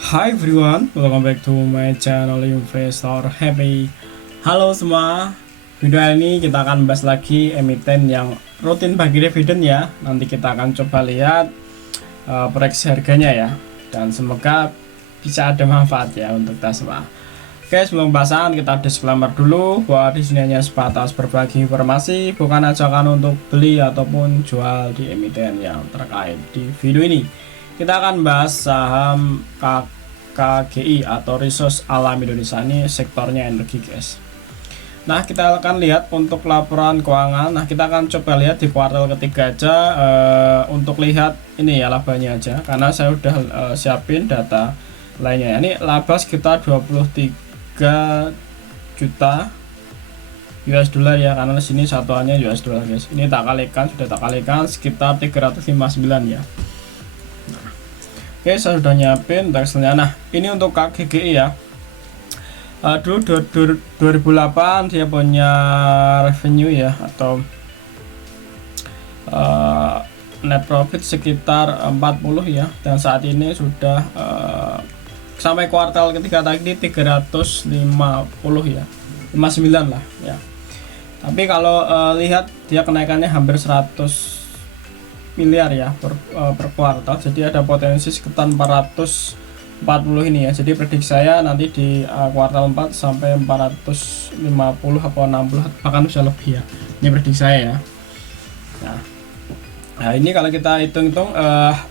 Hi everyone, welcome back to my channel Investor Happy. Halo semua, video ini kita akan bahas lagi emiten yang rutin bagi dividen ya. Nanti kita akan coba lihat proyeksi harganya ya, dan semoga bisa ada manfaat ya untuk kita semua. Oke, sebelum pembahasan kita disclaimer dulu bahwa di sini hanya sebatas berbagi informasi, bukan ajakan untuk beli ataupun jual di emiten yang terkait di video ini. Kita akan bahas saham KGI atau Resource Alam Indonesia, ini sektornya energi guys. Nah, kita akan lihat untuk laporan keuangan. Nah, kita akan coba lihat di kuartal ketiga aja untuk lihat ini ya labanya aja, karena saya udah siapin data lainnya. Ini laba sekitar 23 juta US dollar ya, karena di sini satuannya US dollar guys. Ini sudah tak kalikan sekitar 359 ya. Oke, saya sudah nyiapin teksnya. Nah, ini untuk KGI ya. Dulu 2008 dia punya revenue ya, atau net profit sekitar 40 ya, dan saat ini sudah sampai kuartal ketiga tadi 350 ya, 59 lah ya. Tapi kalau lihat dia kenaikannya hampir 100 miliar ya per kuartal, jadi ada potensi sekitar 440 ini ya. Jadi prediksi saya nanti di kuartal 4 sampai 450 atau 60 bahkan bisa lebih ya, ini prediksi saya ya. Nah, ini kalau kita hitung-hitung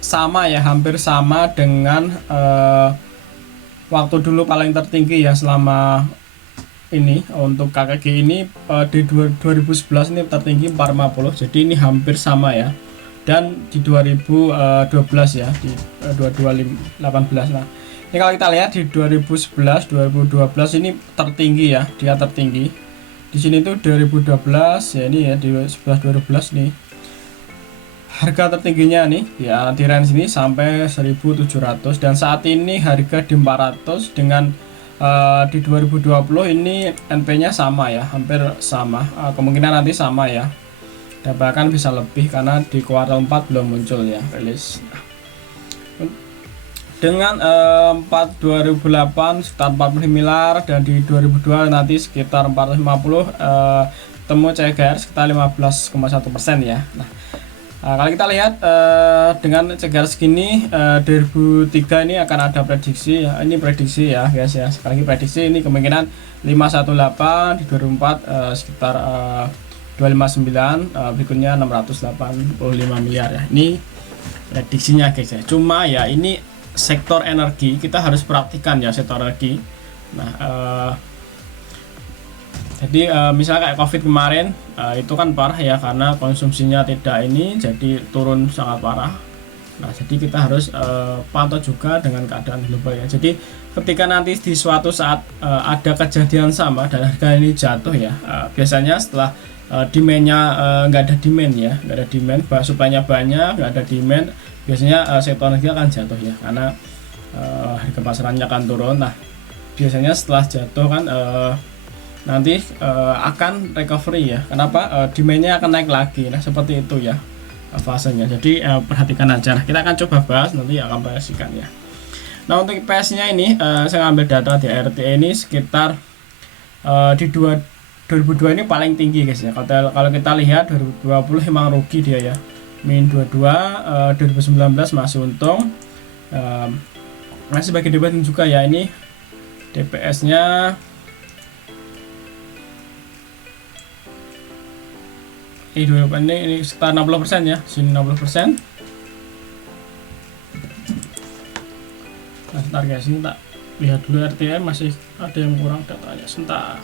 sama ya, hampir sama dengan waktu dulu paling tertinggi ya selama ini. Untuk KKG ini di 2011 ini tertinggi 450, jadi ini hampir sama ya. Dan di 2012 ya, di 2018. Nah, ini kalau kita lihat di 2011 2012 ini tertinggi ya, dia tertinggi di sini tuh 2012 ya, ini ya di 11 12 nih harga tertingginya nih ya, di range ini sampai 1700, dan saat ini harga di 400 dengan di 2020 ini NP nya sama ya, hampir sama, kemungkinan nanti sama ya, dan bahkan bisa lebih karena di kuartal 4 belum muncul ya rilis. Dengan 2008 sekitar 40 miliar, dan di 2002 nanti sekitar 450, temu CAGR sekitar 15,1% ya. Nah, kalau kita lihat dengan CAGR segini 2003 ini akan ada prediksi ya, ini prediksi ya guys ya, sekali lagi prediksi, ini kemungkinan 518, di 2004 sekitar 259, berikutnya 685 miliar ya. Ini prediksinya guys ya. Cuma ya ini sektor energi, kita harus perhatikan ya sektor energi. Nah, jadi misalnya kayak COVID kemarin itu kan parah ya, karena konsumsinya tidak ini, jadi turun sangat parah. Nah, jadi kita harus pantau juga dengan keadaan global ya. Jadi ketika nanti di suatu saat ada kejadian sama dan harga ini jatuh ya, biasanya setelah demand-nya nggak ada demand ya, nggak ada demand, supply-nya banyak, nggak ada demand, biasanya sektor energi akan jatuh ya, karena harga pasarannya akan turun. Nah, biasanya setelah jatuh kan nanti akan recovery ya. Kenapa? Demand-nya akan naik lagi. Nah, seperti itu ya fasenya. Jadi perhatikan aja. Nah, kita akan coba bahas nanti, akan bahasikan ya. Nah, untuk IPS-nya ini saya ambil data di RTE ini sekitar di 2002 ini paling tinggi guys ya. Kalau kita lihat 2020 emang rugi dia ya, min 22, 2019 masih untung, masih bagi dividen juga ya. Ini DPS nya ini sekitar 60% ya, sini 60%. Nah, sebentar guys, ini tak lihat dulu RTE, masih ada yang kurang datanya, sebentar.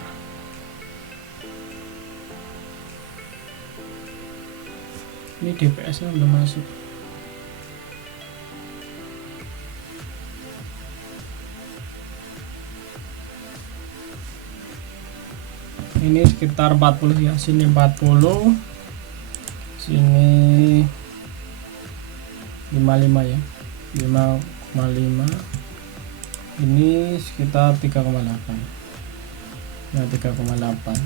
Ini DPS nya udah masuk. Ini sekitar 40 ya, sini 40, sini 55 ya, 5,5, ini sekitar 3,8. Nah, 3,8.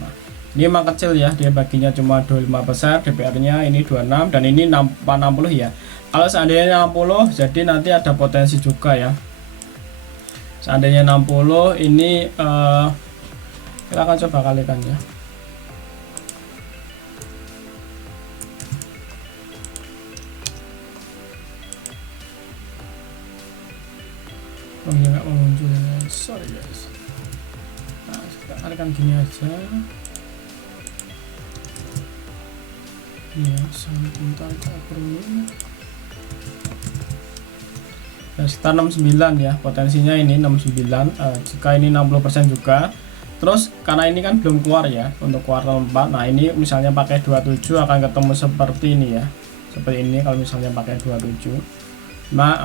Nah, ini emang kecil ya, dia baginya cuma 25 besar, DPR nya ini 26, dan ini 60 ya. Kalau seandainya 60, jadi nanti ada potensi juga ya Seandainya 60 ini kita akan coba kalikan ya. Oh ya, nggak mau muncul ya, sorry guys. Nah, kita kalikan gini aja ya, sebentar kita turunin ya, sekitar 69 ya, potensinya ini 69. Jika ini 60% juga. Terus karena ini kan belum keluar ya untuk kuartal 4, nah ini misalnya pakai 27 akan ketemu seperti ini ya, seperti ini kalau misalnya pakai 27. Nah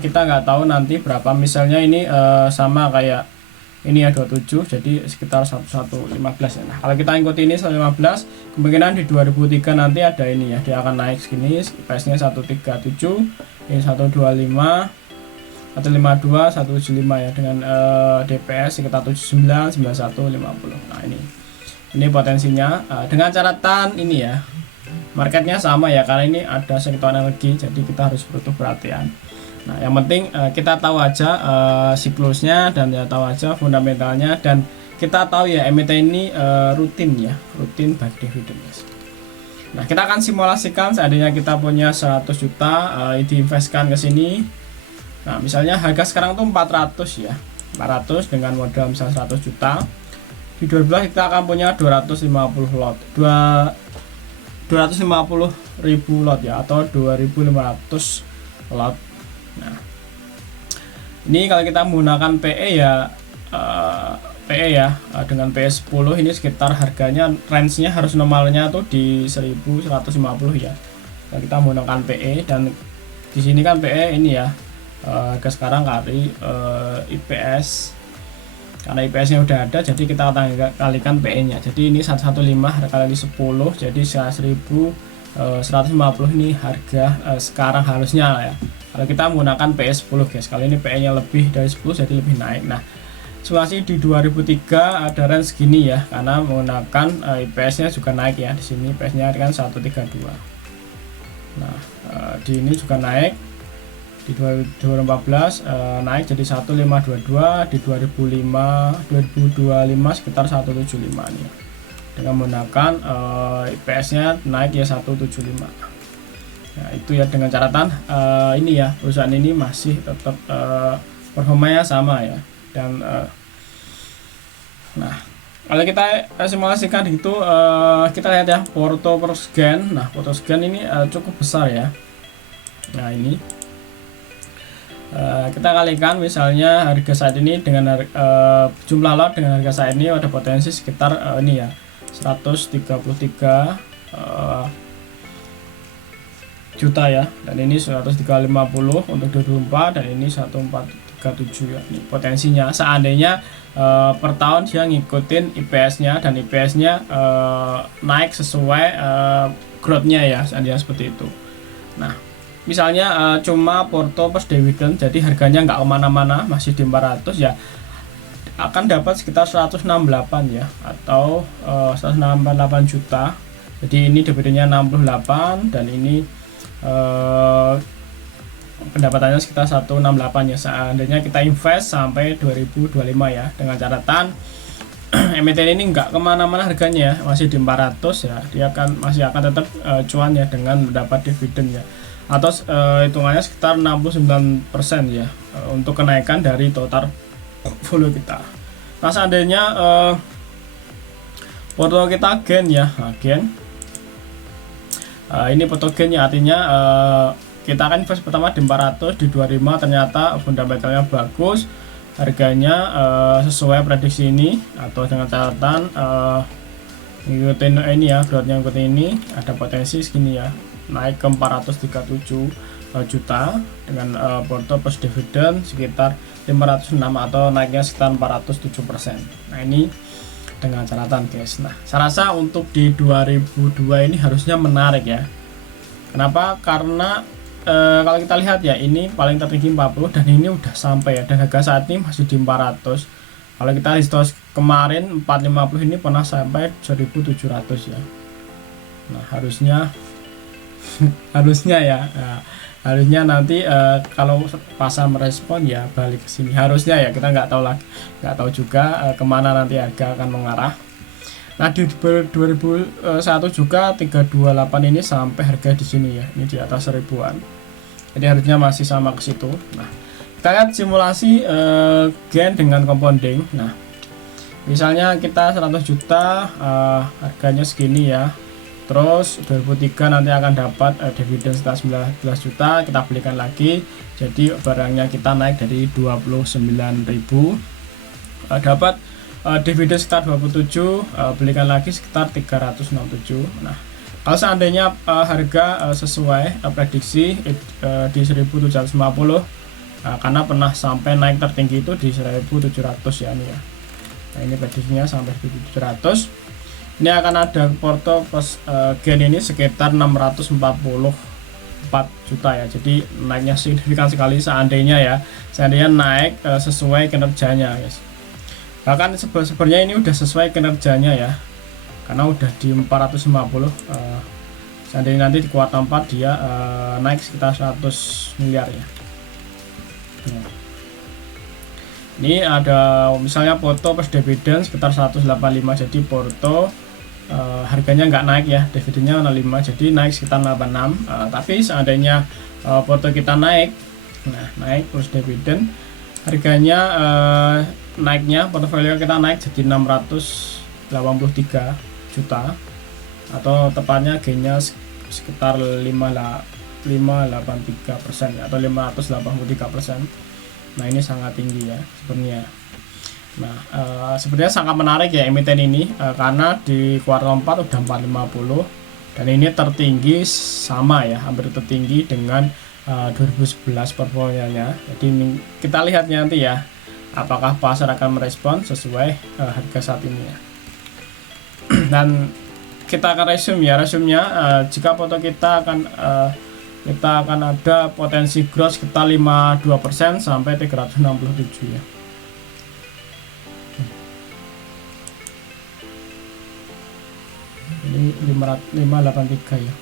kita nggak tahu nanti berapa, misalnya ini sama kayak ini ya 27, jadi sekitar 1115 ya. Nah kalau kita ikuti ini 115, kemungkinan di 2003 nanti ada ini ya, dia akan naik segini, IPS nya 137, ini 125, 152, 175 ya, dengan DPS sekitar 79, 91, 50. Nah ini potensinya dengan catatan ini ya, marketnya sama ya, karena ini ada sektor energi, jadi kita harus butuh perhatian. Nah yang penting kita tahu aja siklusnya, dan ya tahu aja fundamentalnya, dan kita tahu ya emiten ini rutin ya, rutin buy dividend ya. Nah kita akan simulasikan seandainya kita punya 100 juta diinvestkan ke sini. Nah misalnya harga sekarang tuh 400 ya, 400 dengan modal misal 100 juta, di 12 kita akan punya 250 lot, 250.000 lot ya, atau 2.500 lot. Nah ini kalau kita menggunakan PE ya, dengan PE 10 ini sekitar harganya range-nya harus normalnya tuh di 1150 ya. Kalau kita menggunakan PE, dan di sini kan PE ini ya, harga sekarang kali IPS, karena IPS nya udah ada, jadi kita kalikan PE nya, jadi ini 115 kali 10, jadi 1150 ini harga sekarang harusnya ya, kalau kita menggunakan PE 10 guys. Kali ini PE nya lebih dari 10, jadi lebih naik. Nah simulasi di 2003 ada range segini ya, karena menggunakan IPS nya juga naik ya, di sini IPS nya kan 132. Nah di ini juga naik, di 2014 naik jadi 1522, di 2025 sekitar 175 nih, dengan menggunakan IPS nya naik ya 175. Nah itu ya, dengan catatan ini ya, perusahaan ini masih tetap performanya sama ya, dan nah kalau kita simulasikan gitu, kita lihat ya porto per scan. Nah porto scan ini cukup besar ya. Nah ini kita kalikan misalnya harga saat ini dengan jumlah lot dengan harga saat ini, ada potensi sekitar ini ya 133 juta ya, dan ini 1350 untuk 24, dan ini 1437 ya. Ini potensinya seandainya per tahun dia ngikutin IPS nya, dan IPS nya naik sesuai growth nya ya, seandainya seperti itu. Nah misalnya cuma porto plus dividend, jadi harganya nggak kemana-mana, masih di 400 ya, akan dapat sekitar 168 ya, atau 168 juta. Jadi ini dividennya 68, dan ini pendapatannya sekitar 168 ya, seandainya kita invest sampai 2025 ya, dengan catatan emiten ini nggak kemana-mana harganya, masih di 400 ya, dia masih akan tetap cuan ya, dengan mendapat dividen ya, atau hitungannya sekitar 69% ya untuk kenaikan dari total portfolio kita. Nah seandainya portfolio kita gain ya, gain ini portfolio gain ya, artinya kita akan invest pertama di 400, di 25 ternyata fundamentalnya bagus, harganya sesuai prediksi ini, atau dengan catatan ngikutin ini ya, growthnya ngikutin ini, ada potensi segini ya, naik ke 437 juta dengan porto plus dividen sekitar 506, atau naiknya sekitar 407%. Nah ini dengan catatan guys. Nah saya rasa untuk di 2002 ini harusnya menarik ya. Kenapa? Karena kalau kita lihat ya, ini paling tertinggi 40, dan ini udah sampai ya, dan harga saat ini masih di 400. Kalau kita lihat kemarin 450 ini pernah sampai 1700 ya. Nah harusnya ya, harusnya nanti kalau pasar merespon ya balik ke sini, harusnya ya, kita nggak tahu lagi, nggak tahu juga kemana nanti harga akan mengarah. Nah di 2001 juga 328 ini sampai harga di sini ya, ini di atas seribuan, jadi harusnya masih sama ke situ. Nah kita lihat simulasi gain dengan compounding. Nah misalnya kita 100 juta, harganya segini ya, terus 2003 nanti akan dapat dividen sekitar 19 juta, kita belikan lagi, jadi barangnya kita naik dari 29.000, dapat dividen sekitar 27, belikan lagi sekitar 367. Nah kalau seandainya harga sesuai prediksi di 1750, karena pernah sampai naik tertinggi itu di 1700 ya ini ya. Nah ini prediksinya sampai 1700. Ini akan ada porto plus gain ini sekitar 644 juta ya, jadi naiknya signifikan sekali seandainya naik sesuai kinerjanya guys. Bahkan sebenarnya ini udah sesuai kinerjanya ya, karena udah di 450. Seandainya nanti di kuartal 4 dia naik sekitar 100 miliar ya. Nah, ini ada misalnya porto plus dividen sekitar 185, jadi porto harganya nggak naik ya, dividennya 05, jadi naik sekitar 86. Tapi seandainya porto kita naik, nah naik plus dividen, harganya naiknya portofolio kita naik jadi 683 juta, atau tepatnya gainnya sekitar 583% atau 583%. Nah ini sangat tinggi ya sebenarnya. Nah sebenarnya sangat menarik ya emiten ini, karena di kuartal 4 udah 450, dan ini tertinggi sama ya, hampir tertinggi dengan 2011 portfolionya. Jadi ini kita lihat nanti ya, apakah pasar akan merespon sesuai harga saat ini ya. Dan kita akan resumnya jika foto kita akan ada potensi growth sekitar 52% sampai 367 ya. Ini 583 ya.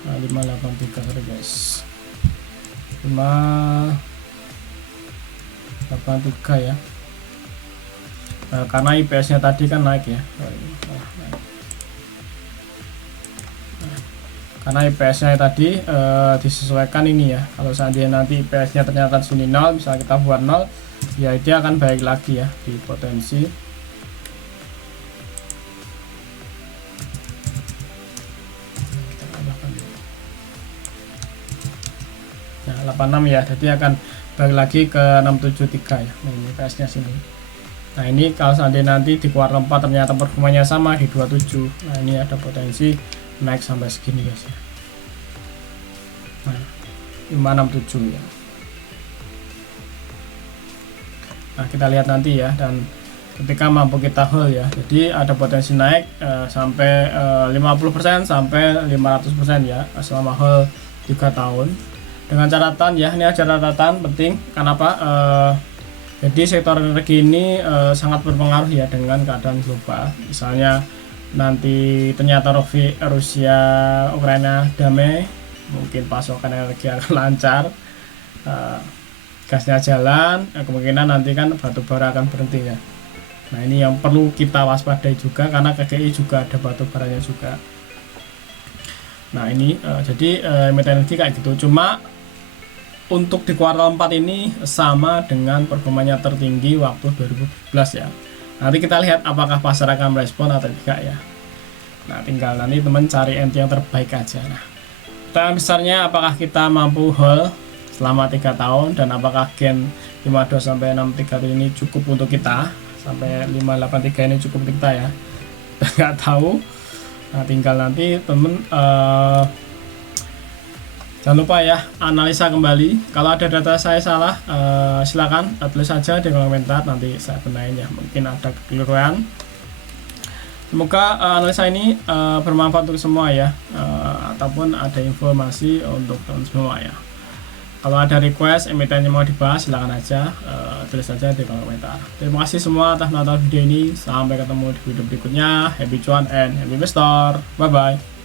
Nah, 583 sorry guys. 583 ya. Karena IPS-nya tadi kan naik ya. Karena IPS-nya tadi disesuaikan ini ya. Kalau seandainya nanti IPS-nya ternyata sini 0, misalnya kita buat 0, ya dia akan baik lagi ya di potensi. Nah, 86 ya, jadi akan balik lagi ke 673 ya. Nah, ini IPS-nya sini. Nah, ini kalau seandainya nanti di kuartal 4 ternyata performanya sama di 27. Nah, ini ada potensi naik sampai segini guys ya. Nah, 567 ya. Nah, kita lihat nanti ya, dan ketika mampu kita hold ya, jadi ada potensi naik sampai 50% sampai 500% ya selama hold 3 tahun. Dengan catatan ya, ini ada catatan penting. Kenapa? Jadi sektor energi ini sangat berpengaruh ya dengan keadaan global. Misalnya nanti ternyata Rusia Ukraina damai, mungkin pasokan energi akan lancar, gasnya jalan, kemungkinan nanti kan batu bara akan berhenti ya. Nah ini yang perlu kita waspadai juga, karena KGI juga ada batu baranya juga. Nah ini jadi emiten energi kayak gitu. Cuma untuk di kuartal 4 ini sama dengan performanya tertinggi waktu 2012 ya. Nanti kita lihat apakah pasar akan merespon atau tidak ya. Nah tinggal nanti teman cari entry yang terbaik aja. Nah pertanyaan besarnya, apakah kita mampu hold selama 3 tahun, dan apakah gain 52 sampai 63 ini cukup untuk kita, sampai 583 ini cukup untuk kita ya. Nggak tahu. Nah tinggal nanti temen jangan lupa ya analisa kembali. Kalau ada data saya salah, silakan tulis saja di kolom komentar, nanti saya benahin ya, mungkin ada kekeliruan. Semoga analisa ini bermanfaat untuk semua ya, ataupun ada informasi untuk teman semua ya. Kalau ada request emitennya mau dibahas, silakan aja tulis saja di kolom komentar. Terima kasih semua atas menonton video ini, sampai ketemu di video berikutnya. Happy cuan and happy investor, bye bye.